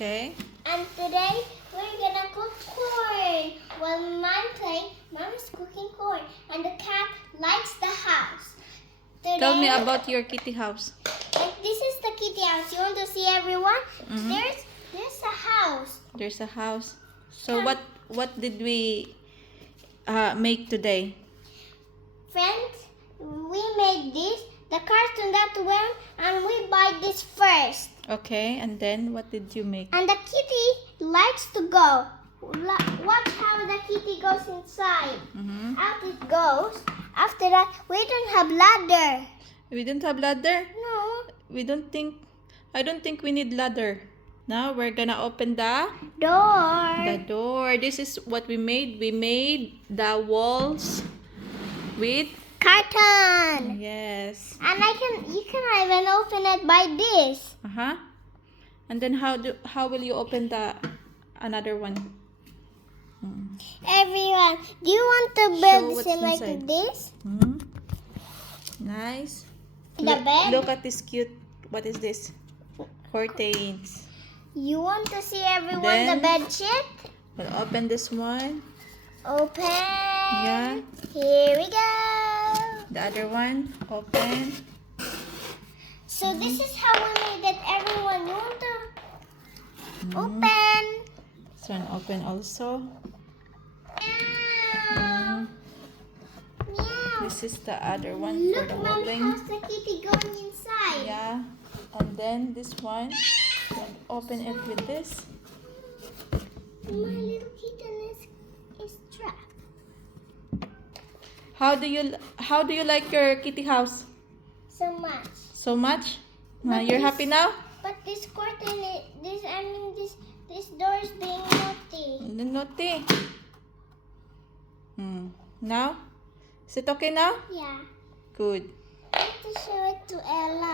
Okay. And today we're gonna cook corn. While Mom's cooking corn, and the cat likes the house. Today, Tell me about your kitty house. like, this is the kitty house. You want to see everyone? Mhm. There's a house. There's a house. So what did we make today? Friends, we made this. The carton that went, and we buy this first. Okay, and then what did you make? And the kitty likes to go. Watch how the kitty goes inside. Mm-hmm. Out it goes. After that, we don't have ladder. We don't have ladder. No. I don't think we need ladder. Now we're gonna open the Door. door. This is what we made. We made the walls with Carton. yes. And you can even open it by this. Uh-huh. And then how will you open the another one? Everyone, do you want to Show build what's it like inside. this? Hmm. Nice. The bed? Look at this cute. What is this? Curtains. You want to see everyone Then- the bed sheet? We'll open this one. Open. Yeah. Here we go. The other one. Open. So this is how we made it, everyone. You want to open. This one open also. Meow. Meow. This is the other one for Look, the Mommy, moving. how's the kitty going inside? Yeah. And then this one. We'll open it with this. My little kitten is trapped. How do you like your kitty house? So much. So much? But You're this- happy now? But this curtain, this door is being naughty. Naughty. Now? Is it okay now? Yeah. Good. I have to show it to Ella.